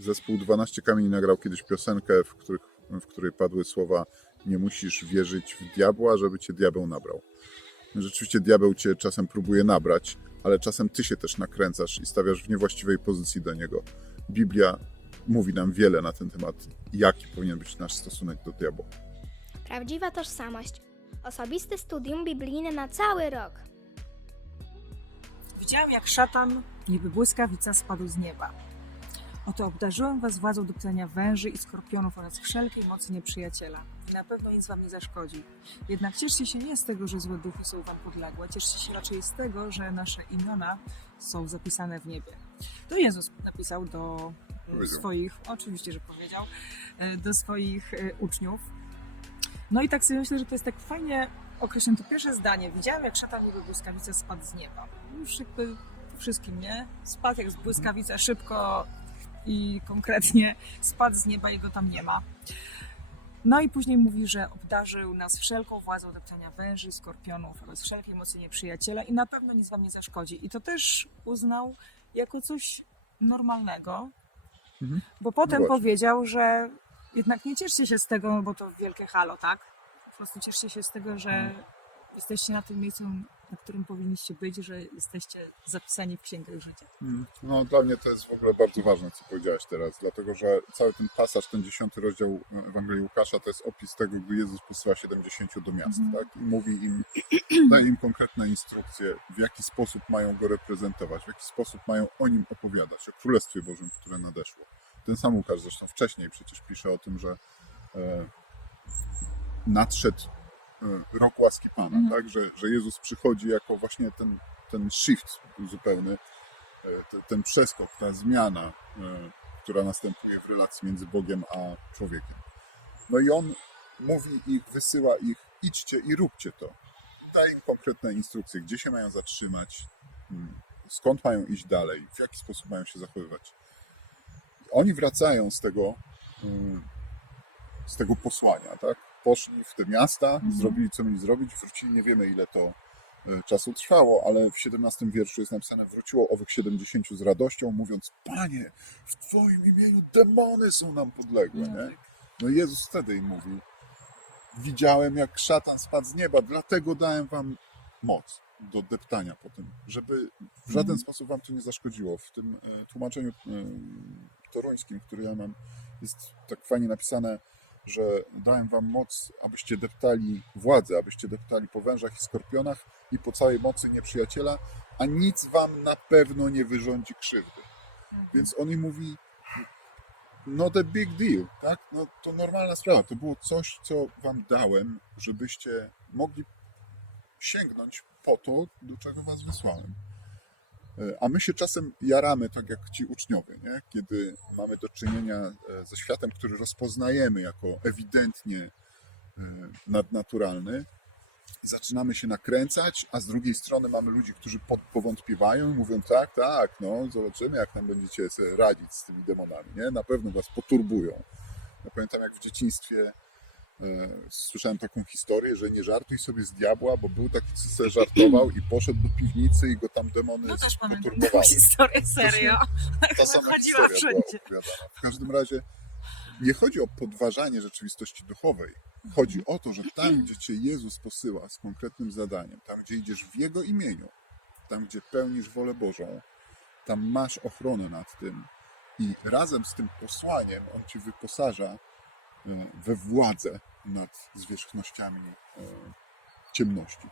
Zespół 12 Kamieni nagrał kiedyś piosenkę, w, których, w której padły słowa nie musisz wierzyć w diabła, żeby cię diabeł nabrał. Rzeczywiście diabeł cię czasem próbuje nabrać, ale czasem ty się też nakręcasz i stawiasz w niewłaściwej pozycji do niego. Biblia mówi nam wiele na ten temat, jaki powinien być nasz stosunek do diabła. Prawdziwa tożsamość. Osobiste studium biblijne na cały rok. Widziałem, jak szatan, niby błyskawica, spadł z nieba. Oto obdarzyłem was władzą do ptania węży i skorpionów oraz wszelkiej mocy nieprzyjaciela. I na pewno nic wam nie zaszkodzi. Jednak cieszcie się nie z tego, że złe duchy są wam podległe, cieszcie się raczej z tego, że nasze imiona są zapisane w niebie. To Jezus napisał do e, Powiedział. swoich, oczywiście, że powiedział, e, do swoich e, uczniów. No i tak sobie myślę, że to jest tak fajnie określone to pierwsze zdanie. Widziałem, jak szatan niby błyskawica spadł z nieba. Już jakby wszystkim, nie? Spadł jak z błyskawica szybko i konkretnie spadł z nieba, jego tam nie ma. No i później mówi, że obdarzył nas wszelką władzą deptania węży, skorpionów oraz wszelkiej mocy nieprzyjaciela i na pewno nic wam nie zaszkodzi. I to też uznał jako coś normalnego, Mhm. bo potem Właśnie. powiedział, że jednak nie cieszcie się z tego, no bo to wielkie halo, tak? Po prostu cieszcie się z tego, że Mhm. jesteście na tym miejscu, na którym powinniście być, że jesteście zapisani w księgach życia. No, dla mnie to jest w ogóle bardzo ważne, co powiedziałeś teraz, dlatego że cały ten pasaż, ten dziesiąty rozdział Ewangelii Łukasza, to jest opis tego, gdy Jezus posyła 70 do miast, Mhm. tak? I mówi im, daje im konkretne instrukcje, w jaki sposób mają go reprezentować, w jaki sposób mają o nim opowiadać, o Królestwie Bożym, które nadeszło. Ten sam Łukasz zresztą wcześniej przecież pisze o tym, że e, nadszedł rok łaski Pana, Mhm. tak? Że, że Jezus przychodzi jako właśnie ten, ten shift zupełny, te- ten przeskok, ta zmiana, e, która następuje w relacji między Bogiem a człowiekiem. No i on mówi ich, wysyła ich, idźcie i róbcie to. Daje im konkretne instrukcje, gdzie się mają zatrzymać, skąd mają iść dalej, w jaki sposób mają się zachowywać. Oni wracają z tego, z tego posłania, tak? Poszli w te miasta, Mhm. zrobili co mieli zrobić, wrócili, nie wiemy ile to e, czasu trwało, ale w 17 wierszu jest napisane, wróciło owych 70 z radością, mówiąc, Panie, w Twoim imieniu demony są nam podległe, No nie? No i Jezus wtedy im mówi, widziałem jak szatan spadł z nieba, dlatego dałem wam moc do deptania po tym, żeby w żaden Mhm. sposób wam to nie zaszkodziło. W tym e, tłumaczeniu e, toruńskim, który ja mam, jest tak fajnie napisane, że dałem wam moc, abyście deptali władzę, abyście deptali po wężach i skorpionach i po całej mocy nieprzyjaciela, a nic wam na pewno nie wyrządzi krzywdy. Więc on im mówi, not a big deal, tak? No to normalna sprawa. To było coś, co wam dałem, żebyście mogli sięgnąć po to, do czego was wysłałem. E, A my się czasem jaramy, tak jak ci uczniowie, nie? kiedy mamy do czynienia e, ze światem, który rozpoznajemy jako ewidentnie e, nadnaturalny. Zaczynamy się nakręcać, a z drugiej strony mamy ludzi, którzy powątpiewają i mówią tak, tak, no zobaczymy jak tam będziecie radzić z tymi demonami, nie? Na pewno was poturbują. Ja pamiętam jak w dzieciństwie słyszałem taką historię, że nie żartuj sobie z diabła, bo był taki, co sobie żartował i poszedł do piwnicy i go tam demony No też poturbowały. historię, serio. Ta sama historia była wszędzie. opowiadana. W każdym razie nie chodzi o podważanie rzeczywistości duchowej. Chodzi o to, że tam, gdzie cię Jezus posyła z konkretnym zadaniem, tam, gdzie idziesz w Jego imieniu, tam, gdzie pełnisz wolę Bożą, tam masz ochronę nad tym i razem z tym posłaniem On ci wyposaża e, we władzę nad zwierzchnościami ciemności.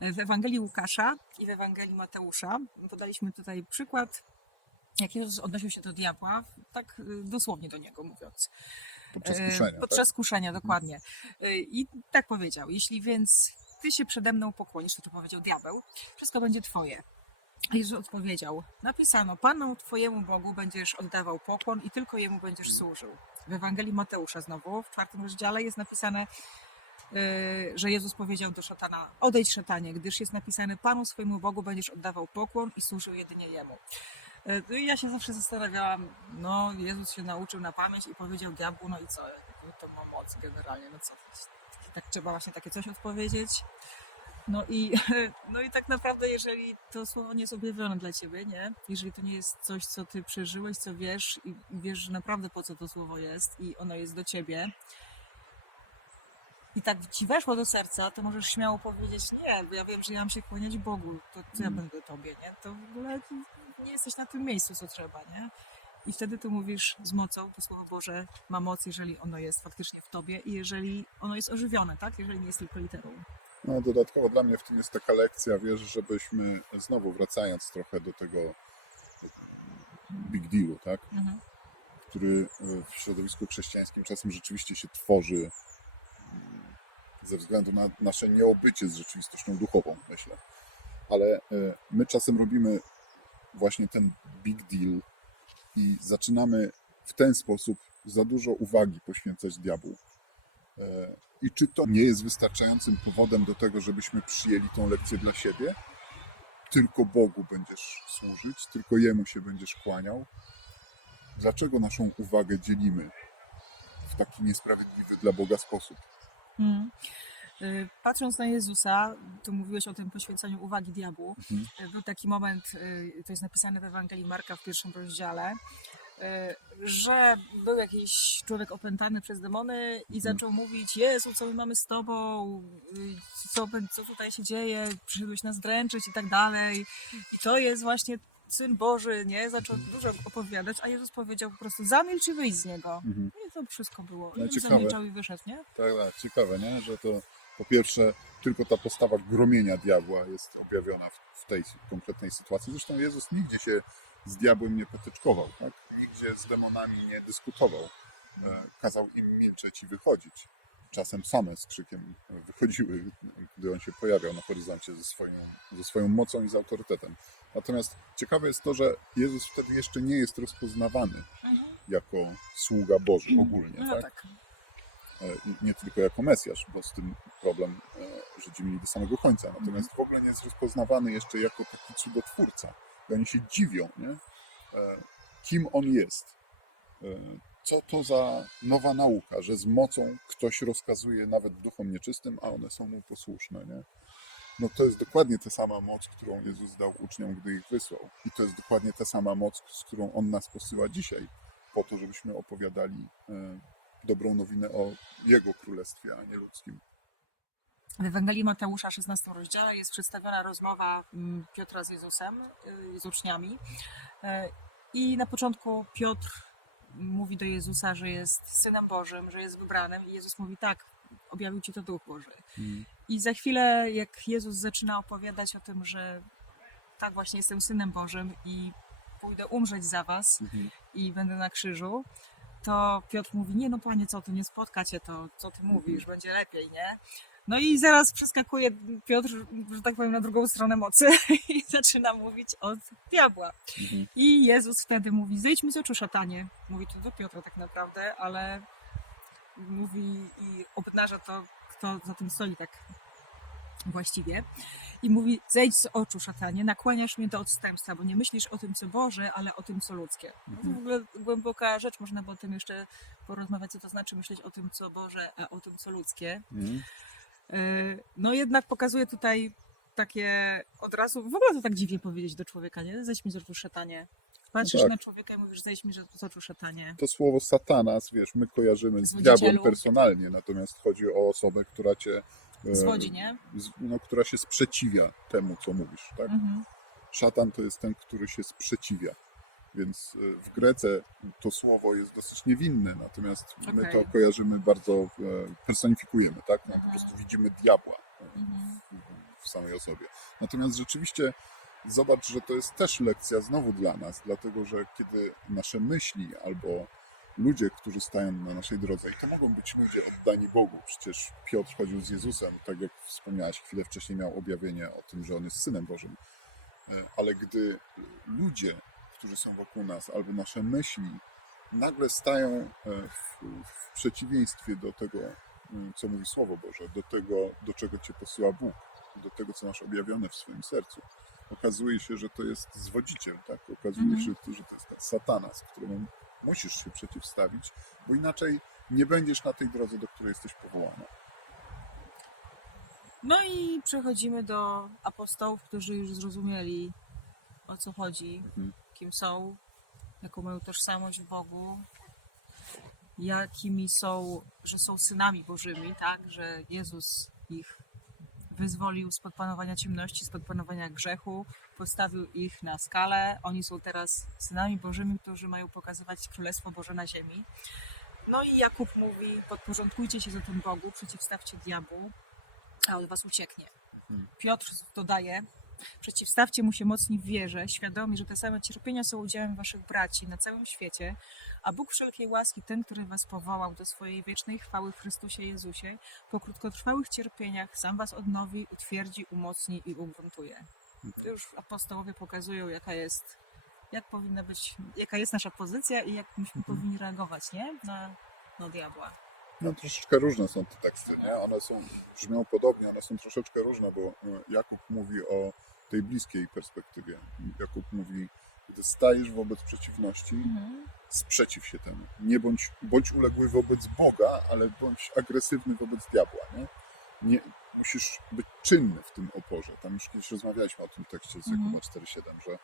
W Ewangelii Łukasza i w Ewangelii Mateusza podaliśmy tutaj przykład, jak Jezus odnosił się do diabła, tak y, dosłownie do niego mówiąc. Podczas E, kuszenia. Podczas tak? kuszenia, dokładnie. E, I tak powiedział, jeśli więc ty się przede mną pokłonisz, to to powiedział diabeł, wszystko będzie twoje. A Jezus odpowiedział, napisano, Panu Twojemu Bogu będziesz oddawał pokłon i tylko Jemu będziesz służył. W Ewangelii Mateusza znowu, w czwartym rozdziale jest napisane, e, że Jezus powiedział do szatana, odejdź szatanie, gdyż jest napisane, Panu swojemu Bogu będziesz oddawał pokłon i służył jedynie Jemu. I Ja się zawsze zastanawiałam, no Jezus się nauczył na pamięć i powiedział diabłu, no i co, no to ma moc generalnie, no co, tak trzeba właśnie takie coś odpowiedzieć. No i, no i tak naprawdę, jeżeli to słowo nie jest objawione dla ciebie, nie? Jeżeli to nie jest coś, co ty przeżyłeś, co wiesz i i wiesz, że naprawdę po co to słowo jest i ono jest do ciebie i tak ci weszło do serca, to możesz śmiało powiedzieć, nie, bo ja wiem, że ja mam się kłaniać Bogu, to co ja Mm. będę tobie, nie? To w ogóle nie jesteś na tym miejscu, co trzeba, nie? I wtedy ty mówisz z mocą, to Słowo Boże ma moc, jeżeli ono jest faktycznie w tobie i jeżeli ono jest ożywione, tak? Jeżeli nie jest tylko literą. No, dodatkowo dla mnie w tym jest taka lekcja, wiesz, żebyśmy znowu wracając trochę do tego big dealu, tak? Mhm. który w środowisku chrześcijańskim czasem rzeczywiście się tworzy mm, ze względu na nasze nieobycie z rzeczywistością duchową, myślę. Ale e, my czasem robimy właśnie ten big deal i zaczynamy w ten sposób za dużo uwagi poświęcać diabłu. I czy to nie jest wystarczającym powodem do tego, żebyśmy przyjęli tą lekcję dla siebie? Tylko Bogu będziesz służyć, tylko Jemu się będziesz kłaniał, dlaczego naszą uwagę dzielimy w taki niesprawiedliwy dla Boga sposób. Mhm. Y, Patrząc na Jezusa, tu mówiłeś o tym poświęcaniu uwagi diabłu. Mhm. Był taki moment, y, to jest napisane w Ewangelii Marka w pierwszym rozdziale, że był jakiś człowiek opętany przez demony i zaczął mówić: Jezu, co my mamy z tobą, Y, co, co tutaj się dzieje, przyszedłeś nas dręczyć i tak dalej. I to jest właśnie Syn Boży, nie? Zaczął dużo opowiadać, a Jezus powiedział po prostu: Zamilcz i wyjdź z niego. Mhm. I to wszystko było. No I zamilczał i wyszedł, nie? Tak, tak, ciekawe, nie? że to po pierwsze tylko ta postawa gromienia diabła jest objawiona w, w tej konkretnej sytuacji. Zresztą Jezus nigdzie się z diabłem nie potyczkował, tak? nigdzie z demonami nie dyskutował. E, Kazał im milczeć i wychodzić. Czasem same z krzykiem wychodziły, gdy on się pojawiał na horyzoncie ze swoją, ze swoją mocą i z autorytetem. Natomiast ciekawe jest to, że Jezus wtedy jeszcze nie jest rozpoznawany jako sługa Boży ogólnie. No tak? tak. E, nie tylko jako Mesjasz, bo z tym problem e, Żydzi mieli do samego końca. Natomiast w ogóle nie jest rozpoznawany jeszcze jako taki cudotwórca. Oni się dziwią, nie? E, kim on jest. E, Co to za nowa nauka, że z mocą ktoś rozkazuje nawet duchom nieczystym, a one są mu posłuszne, nie? No to jest dokładnie ta sama moc, którą Jezus dał uczniom, gdy ich wysłał. I to jest dokładnie ta sama moc, z którą On nas posyła dzisiaj, po to, żebyśmy opowiadali e, dobrą nowinę o Jego królestwie, a nie ludzkim. W Ewangelii Mateusza, 16 rozdziale, jest przedstawiona rozmowa mm, Piotra z Jezusem, y, z uczniami. E, I na początku Piotr mówi do Jezusa, że jest synem Bożym, że jest wybranym, i Jezus mówi: Tak, objawił ci to Duch Boży. I za chwilę, jak Jezus zaczyna opowiadać o tym, że tak właśnie jestem synem Bożym i pójdę umrzeć za was Mhm. i będę na krzyżu, to Piotr mówi, nie no panie, co ty, nie spotka cię to, co ty mówisz, będzie lepiej, nie? No i zaraz przeskakuje Piotr, że tak powiem, na drugą stronę mocy i zaczyna mówić od diabła. Mhm. I Jezus wtedy mówi, zejdź mi z oczu szatanie. Mówi to do Piotra tak naprawdę, ale mówi i obnaża to, kto za tym stoi tak właściwie. I mówi, zejdź z oczu szatanie, nakłaniasz mnie do odstępstwa, bo nie myślisz o tym, co Boże, ale o tym, co ludzkie. No To w ogóle głęboka rzecz, można by o tym jeszcze porozmawiać, co to znaczy myśleć o tym, co Boże, a o tym, co ludzkie. Mhm. Yy, No jednak pokazuje tutaj takie od razu, w ogóle to tak dziwnie powiedzieć do człowieka, nie? Zejdź mi z oczu szatanie. Patrzysz tak. na człowieka i mówisz, zejdź mi z oczu szatanie. To słowo satanas, wiesz, my kojarzymy z Zwodzicielu. diabłem personalnie, natomiast chodzi o osobę, która cię, e, Zwodzi, nie? z- no, która się sprzeciwia temu, co mówisz, tak? Mhm. Szatan to jest ten, który się sprzeciwia. Więc e, w Grece to słowo jest dosyć niewinne, natomiast my Okej. to kojarzymy bardzo, e, personifikujemy, tak? No, po Aha. prostu widzimy diabła e, Mhm. w samej osobie. Natomiast rzeczywiście zobacz, że to jest też lekcja znowu dla nas, dlatego że kiedy nasze myśli albo ludzie, którzy stają na naszej drodze, i to mogą być ludzie oddani Bogu, przecież Piotr chodził z Jezusem, tak jak wspomniałaś, chwilę wcześniej miał objawienie o tym, że on jest Synem Bożym, ale gdy ludzie, którzy są wokół nas, albo nasze myśli nagle stają e, w, w przeciwieństwie do tego, mm, co mówi Słowo Boże, do tego, do czego Cię posyła Bóg, do tego, co masz objawione w swoim sercu. Okazuje się, że to jest zwodziciel, tak? Okazuje Mhm. się, że to jest ten satanas, któremu musisz się przeciwstawić, bo inaczej nie będziesz na tej drodze, do której jesteś powołana. No i przechodzimy do apostołów, którzy już zrozumieli o co chodzi, Mhm. Kim są, jaką mają tożsamość w Bogu, jakimi są, że są synami Bożymi, tak, że Jezus ich wyzwolił spod panowania ciemności, spod panowania grzechu, postawił ich na skalę. Oni są teraz synami Bożymi, którzy mają pokazywać Królestwo Boże na ziemi. No i Jakub mówi, podporządkujcie się zatem Bogu, przeciwstawcie diabłu, a od was ucieknie. Mhm. Piotr dodaje, przeciwstawcie mu się mocni w wierze, świadomi, że te same cierpienia są udziałem waszych braci na całym świecie, a Bóg wszelkiej łaski, ten, który was powołał do swojej wiecznej chwały w Chrystusie Jezusie, po krótkotrwałych cierpieniach sam was odnowi, utwierdzi, umocni i ugruntuje. To już apostołowie pokazują, jaka jest, jak powinna być, jaka jest nasza pozycja i jak myśmy Mhm. powinni reagować, nie? Na, na diabła. No troszeczkę różne są te teksty, nie? One są, brzmią podobnie, one są troszeczkę różne, bo e, Jakub mówi o tej bliskiej perspektywie. Jakub mówi, gdy stajesz wobec przeciwności, sprzeciw się temu. Nie bądź, bądź uległy wobec Boga, ale bądź agresywny wobec diabła, nie? nie musisz być czynny w tym oporze. Tam już kiedyś rozmawialiśmy o tym tekście z Mhm. Jakuba 4.7, że,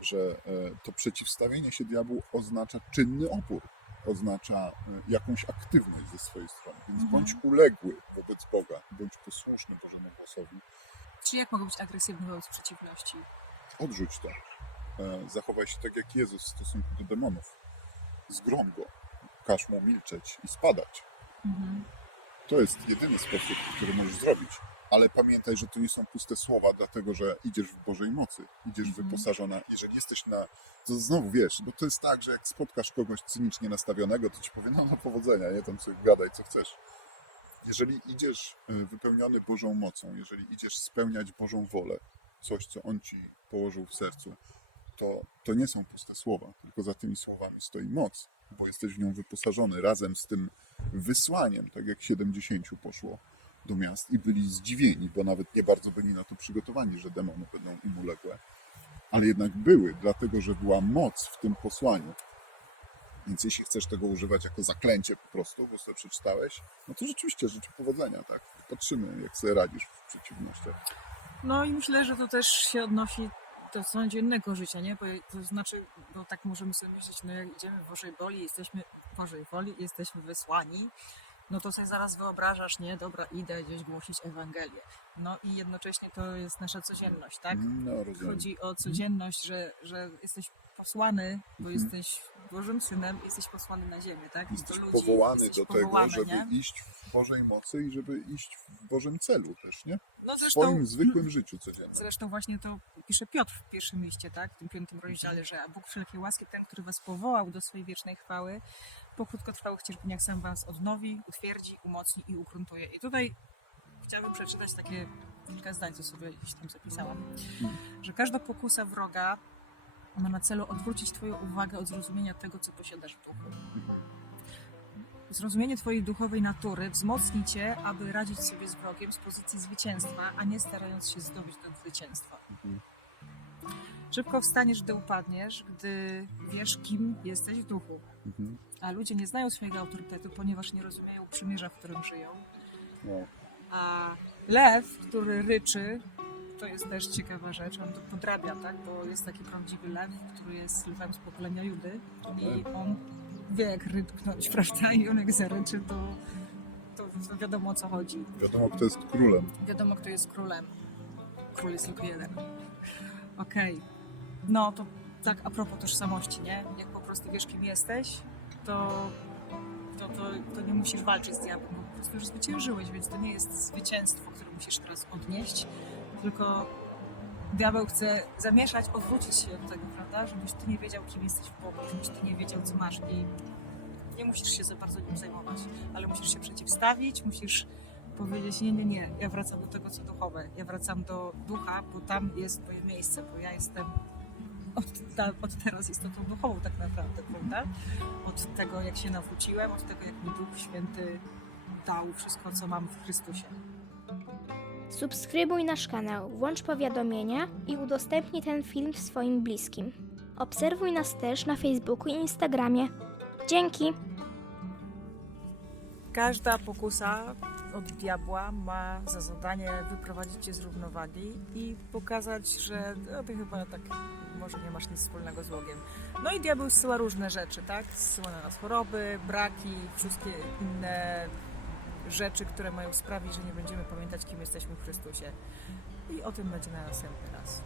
że e, to przeciwstawienie się diabłu oznacza czynny opór, oznacza e, jakąś aktywność ze swojej strony. Więc Mhm. bądź uległy wobec Boga, bądź posłuszny Bożemu głosowi. Czy jak mogę być agresywny wobec przeciwności? Odrzuć to. E, Zachowaj się tak jak Jezus w stosunku do demonów. Zgrom go. Każ mu milczeć i spadać. Mhm. To jest jedyny sposób, który możesz zrobić. Ale pamiętaj, że to nie są puste słowa, dlatego że idziesz w Bożej mocy, idziesz Mhm. wyposażona. Jeżeli jesteś na. To znowu wiesz, bo to jest tak, że jak spotkasz kogoś cynicznie nastawionego, to ci powie, no, no powodzenia, nie tam sobie gadaj co chcesz. Jeżeli idziesz y, wypełniony Bożą mocą, jeżeli idziesz spełniać Bożą wolę, coś, co On ci położył w sercu, to, to nie są puste słowa, tylko za tymi słowami stoi moc, bo jesteś w nią wyposażony razem z tym wysłaniem, tak jak 70 poszło do miast i byli zdziwieni, bo nawet nie bardzo byli na to przygotowani, że demony będą im uległe. Ale jednak były, dlatego że była moc w tym posłaniu. Więc jeśli chcesz tego używać jako zaklęcie po prostu, bo sobie przeczytałeś, no to rzeczywiście życzę powodzenia, tak? Patrzymy, jak sobie radzisz w przeciwnościach. No i myślę, że to też się odnosi do codziennego życia, nie? Bo to znaczy, bo tak możemy sobie myśleć, no jak idziemy w Bożej woli, jesteśmy w Bożej woli, jesteśmy wysłani, no to sobie zaraz wyobrażasz, nie? Dobra, idę gdzieś głosić Ewangelię. No i jednocześnie to jest nasza codzienność, tak? No, rozumiem. Chodzi o codzienność, że, że jesteś posłany, bo Mhm. jesteś Bożym Synem, jesteś posłany na ziemię, tak? Jesteś do ludzi, powołany jesteś do tego, powołany, żeby nie? iść w Bożej mocy i żeby iść w Bożym celu też, nie? No W zresztą, swoim zwykłym życiu codziennym. Zresztą właśnie to pisze Piotr w pierwszym liście, tak? W tym piątym rozdziale, że Bóg wszelkiej łaski, ten, który was powołał do swojej wiecznej chwały, po krótkotrwałych cierpieniach sam was odnowi, utwierdzi, umocni i ugruntuje. I tutaj chciałabym przeczytać takie kilka zdań, co sobie gdzieś tam zapisałam. Że każda pokusa wroga ma na celu odwrócić twoją uwagę od zrozumienia tego, co posiadasz w duchu. Zrozumienie twojej duchowej natury wzmocni cię, aby radzić sobie z wrogiem z pozycji zwycięstwa, a nie starając się zdobyć do zwycięstwa. Szybko wstaniesz, gdy upadniesz, gdy wiesz, kim jesteś w duchu. A ludzie nie znają swojego autorytetu, ponieważ nie rozumieją przymierza, w którym żyją. A lew, który ryczy, to jest też ciekawa rzecz, on to podrabia, tak? Bo jest taki prawdziwy lew, który jest lwem z pokolenia Judy i on wie jak rytknąć, prawda? I on jak zaryczy, to, to, wiadomo o co chodzi. Wiadomo, kto jest królem. Wiadomo, kto jest królem. Król jest tylko jeden. Okej. No to tak a propos tożsamości, nie? Jak po prostu wiesz, kim jesteś, to, to, to, to nie musisz walczyć z diabłem, po prostu już zwyciężyłeś, więc to nie jest zwycięstwo, które musisz teraz odnieść, tylko diabeł chce zamieszać, odwrócić się od tego, prawda? Żebyś ty nie wiedział, kim jesteś w Bogu, żebyś ty nie wiedział, co masz i nie musisz się za bardzo nim zajmować, ale musisz się przeciwstawić, musisz powiedzieć, nie, nie, nie, ja wracam do tego, co duchowe, ja wracam do ducha, bo tam jest moje miejsce, bo ja jestem od, od teraz istotą duchową tak naprawdę, prawda? Od tego, jak się nawróciłem, od tego, jak mi Duch Święty dał wszystko, co mam w Chrystusie. Subskrybuj nasz kanał, włącz powiadomienia i udostępnij ten film swoim bliskim. Obserwuj nas też na Facebooku i Instagramie. Dzięki! Każda pokusa od diabła ma za zadanie wyprowadzić cię z równowagi i pokazać, że no, ty chyba tak może nie masz nic wspólnego z Bogiem. No i diabeł zsyła różne rzeczy, tak? Zsyła na nas choroby, braki, wszystkie inne rzeczy, które mają sprawić, że nie będziemy pamiętać, kim jesteśmy w Chrystusie. I o tym będzie na następny raz.